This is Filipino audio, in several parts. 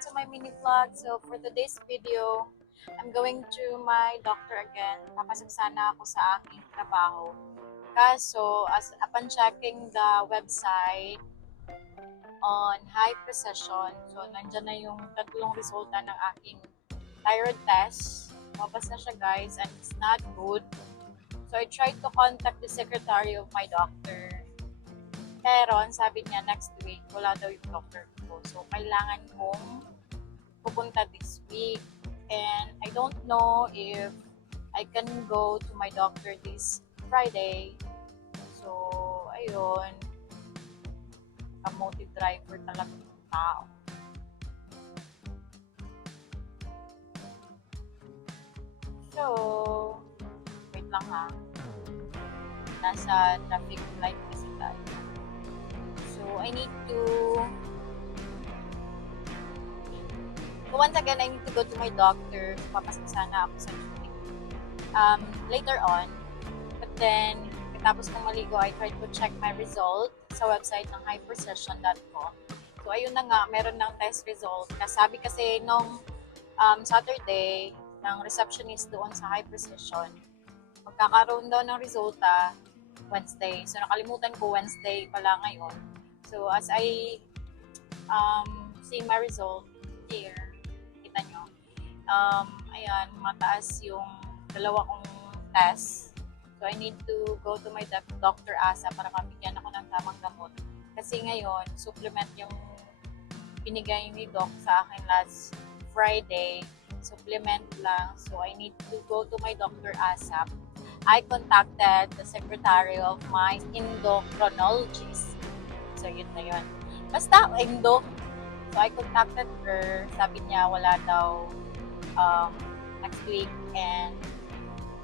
to my mini vlog. So for today's video, I'm going to my doctor again. Papasok sana ako sa aking trabaho. Kaso, as upon checking the website on high precision, so nandyan na yung tatlong resulta ng aking thyroid test. Mabas na siya guys and it's not good. So I tried to contact the secretary of my doctor. Pero ang sabi niya next week, wala daw yung doctor ko. So kailangan kong pupunta this week. And I don't know if I can go to my doctor this Friday. So, ayun. Kamotive driver talaga yung tao. So, wait lang ha. Nasa traffic light kasi tayo. So, I need to once again, I need to go to my doctor. So, papasok sana ako sa clinic. Um, later on. But then, tapos kong maligo, I tried to check my result sa website ng hypersession.com. So, ayun na nga, meron ng test result. Kasabi kasi nung um, Saturday, ng receptionist doon sa Hypersession, magkakaroon daw ng resulta Wednesday. So, nakalimutan ko Wednesday pala ngayon. So, as I um, see my result here, kita nyo, um, ayan, mataas yung dalawa kong test. So, I need to go to my doc- doctor asa para mabigyan ako ng tamang gamot. Kasi ngayon, supplement yung binigay ni doc sa akin last Friday. Supplement lang. So, I need to go to my doctor ASAP. I contacted the secretary of my endocrinologist. So, yun na yun. Basta, endo. So, I contacted her. Sabi niya, wala daw um, next week and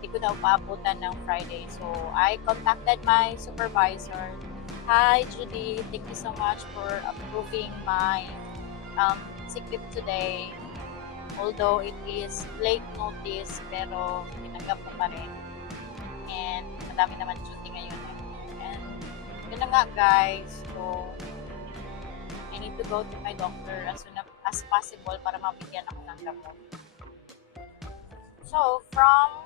hindi ko daw paabutan ng Friday. So, I contacted my supervisor. Hi, Judy. Thank you so much for approving my um, sick leave today. Although it is late notice, pero tinanggap ko pa rin. And madami naman duty ngayon. Yun na nga guys. So, I need to go to my doctor as soon as possible para mabigyan ako ng gamot. So, from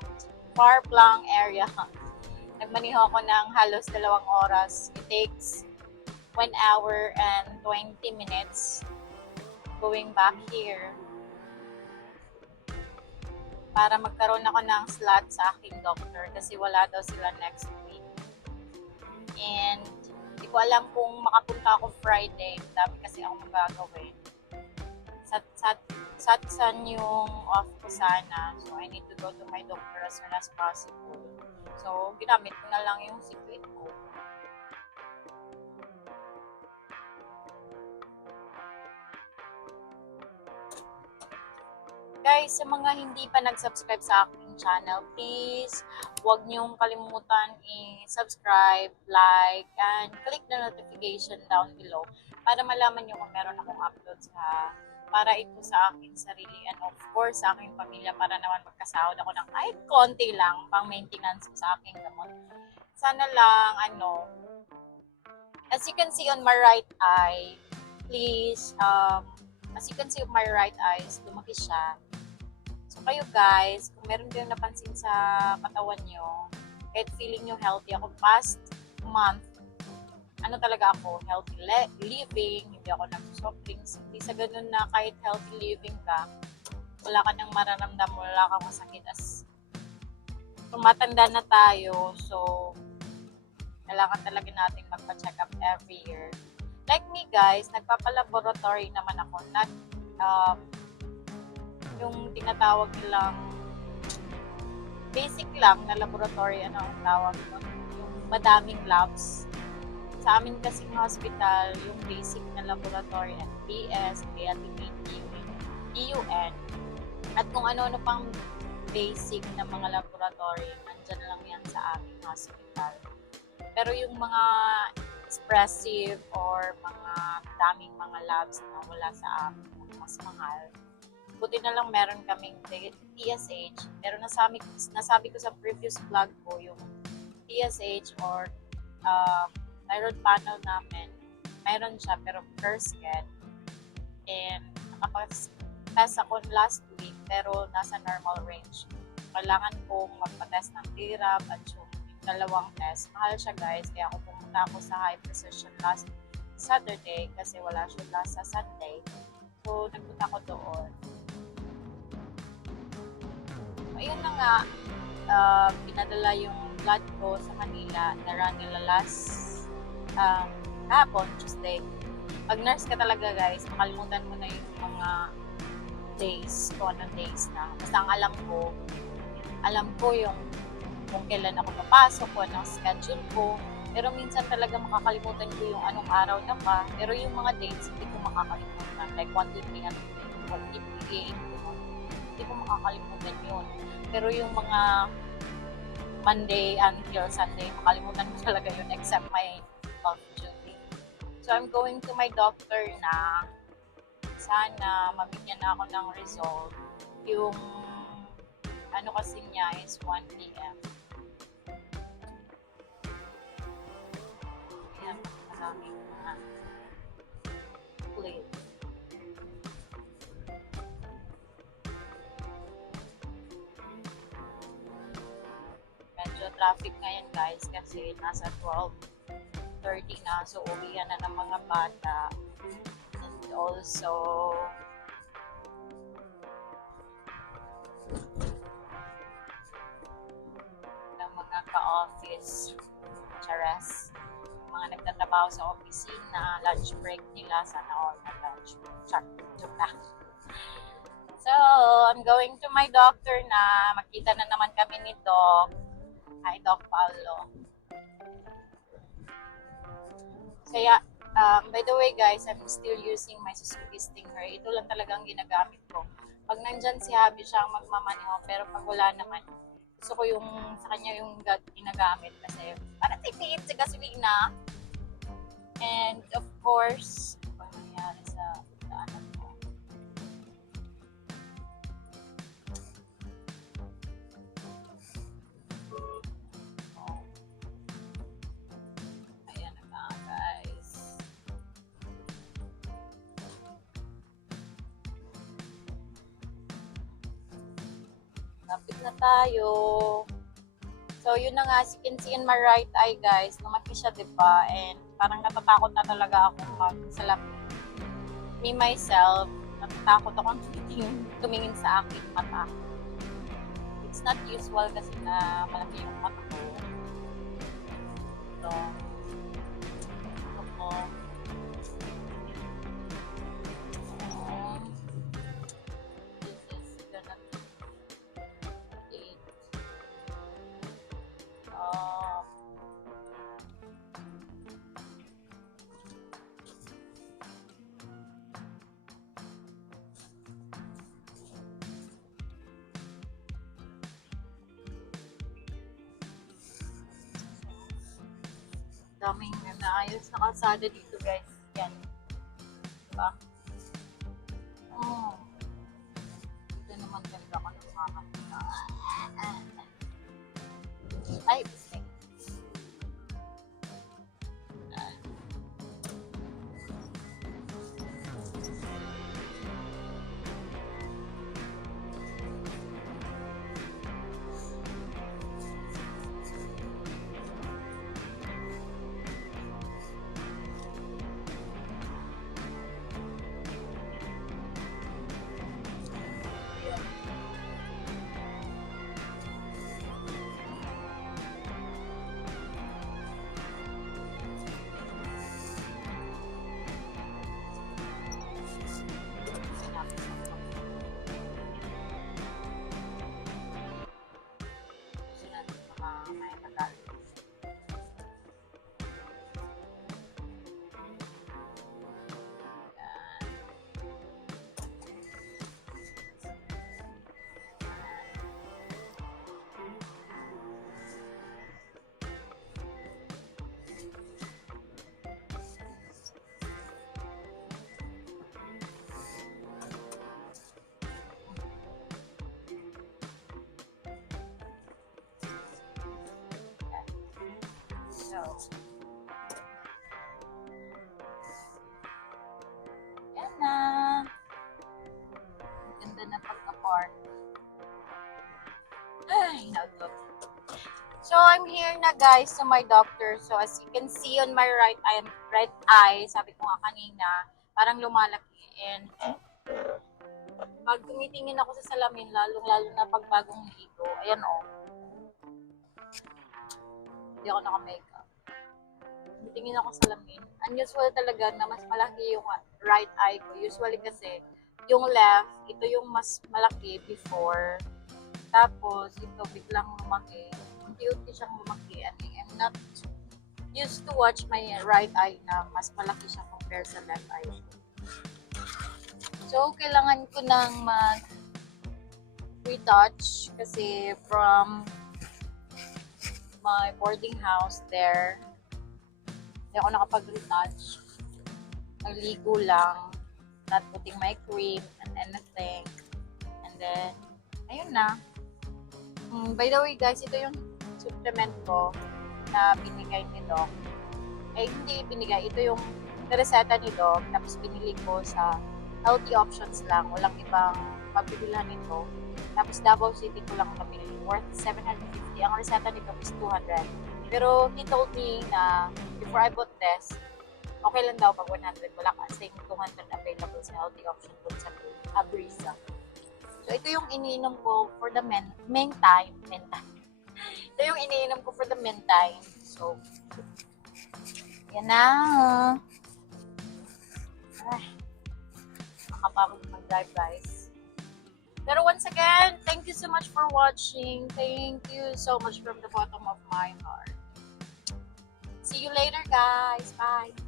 Far Blanc area, nagmaniho ako ng halos dalawang oras. It takes 1 hour and 20 minutes going back here para magkaroon ako ng slot sa aking doctor kasi wala daw sila next week. And hindi ko alam kung makapunta ako Friday. Dami kasi ako magagawin. Sat, sat, satsan yung off ko sana. So, I need to go to my doctor as soon as possible. So, ginamit ko na lang yung sick leave ko. Guys, sa mga hindi pa nag-subscribe sa aking channel, please huwag niyong kalimutan i-subscribe, like, and click the notification down below para malaman niyo kung meron akong upload sa para ito sa aking sarili and of course sa aking pamilya para naman magkasahod ako ng kahit konti lang pang maintenance sa aking gamot. Sana lang, ano, as you can see on my right eye, please, um, as you can see on my right eye, lumaki siya. So kayo guys, kung meron kayong napansin sa katawan nyo, kahit feeling nyo healthy ako past month, ano talaga ako, healthy living, hindi ako nag-soft drinks, hindi sa ganun na kahit healthy living ka, wala ka nang mararamdam, wala kang masakit as tumatanda na tayo, so kailangan talaga natin magpa-check up every year. Like me guys, nagpapalaboratory naman ako, not um, yung tinatawag nilang basic lang na laboratory, ano ang tawag nun? Yung madaming labs. Sa amin kasing hospital, yung basic na laboratory, NPS, creatinine, DUN, at kung ano-ano pang basic na mga laboratory, nandyan lang yan sa aming hospital. Pero yung mga expressive or mga daming mga labs na wala sa amin, mas mahal, buti na lang meron kaming TSH. Pero nasabi, nasabi ko sa previous vlog ko, yung TSH or uh, thyroid panel namin, meron siya pero per scan. And nakapas, ako last week, pero nasa normal range. Kailangan kong magpa-test ng TRAB at yung dalawang test. Mahal siya guys, kaya ako pumunta ako sa high precision last Saturday kasi wala siya last sa Sunday. So, nagpunta ako doon. Ayun na nga, uh, pinadala yung blood ko sa Manila. Na-run nila last um, kahapon, Tuesday. Pag nurse ka talaga guys, makalimutan mo na yung mga days, kung anong days na. Basta ang alam ko, alam ko yung kung kailan ako papasok, kung anong schedule ko. Pero minsan talaga makakalimutan ko yung anong araw na pa. Pero yung mga dates, hindi ko makakalimutan. Like 1, 2, 3, at 1, 2, 3, 8, hindi ko makakalimutan yun. Pero yung mga Monday until Sunday, makalimutan ko talaga yun except my off duty. So I'm going to my doctor na sana mabigyan na ako ng result. Yung ano kasi niya is 1 p.m. Ayan, maraming na plate. Traffic ngayon guys kasi nasa 12.30 na. So uwian na ng mga bata. And also ng mga ka-office. Charas mga nagtatrabaho sa opisina, lunch break nila, sana all na lunch joke lang. So, I'm going to my doctor na. Magkita na naman kami ni Doc. Hi, Doc Paulo. Kaya, um, by the way guys, I'm still using my Suzuki Stinger. Ito lang talaga ang ginagamit ko. Pag nandyan si Habi siya ang magmamaneho, pero pag wala naman, gusto ko yung sa kanya yung ga- ginagamit kasi para tipid sa gasolina. And of course, Lapit na tayo. So, yun na nga, as you can see in my right eye, guys, lumaki siya, di ba? And parang natatakot na talaga ako magsalapin. Me, myself, natatakot ako tumingin, tumingin sa aking mata. It's not usual kasi na malaki yung mata ko. Ito. Ito daming naayos na kalsada dito guys. Yan. Diba? Oh. Dito naman ganda ko ng mga Ay, else. Yan na. Ganda na pagka-park. Ay, nagod. So I'm here na guys sa my doctor. So as you can see on my right eye, right eye, sabi ko nga kanina, parang lumalaki and pag tumitingin ako sa salamin, lalong-lalo na pag bagong ligo, ayan o. Oh. Hindi ako naka-make Tumitingin ako sa salamin. Unusual talaga na mas malaki yung right eye ko. Usually kasi, yung left, ito yung mas malaki before. Tapos, ito biglang lumaki. Unti-unti siyang lumaki. And I'm not used to watch my right eye na mas malaki siya compare sa left eye. So, kailangan ko nang mag retouch kasi from my boarding house there, hindi ako nakapag-retouch. Nagligo lang, not putting my cream and anything. And then, ayun na. Mm, by the way guys, ito yung supplement ko na binigay ni Doc. Eh, hindi binigay. Ito yung reseta ni Doc. Tapos binili ko sa healthy options lang. Walang ibang mabibilhan nito. Tapos Davao City ko lang nabili. Worth 750. Ang reseta nito is 200. Pero he told me na before I bought this, okay lang daw pag 100. Wala ka saying 200 available sa healthy option dun sa Abrisa. So, ito yung iniinom ko for the men, meantime. Meantime. Ito yung iniinom ko for the meantime. So, yan na. Ay, nakapagod mag-drive guys. Pero once again, thank you so much for watching. Thank you so much from the bottom of my heart. See you later guys. Bye.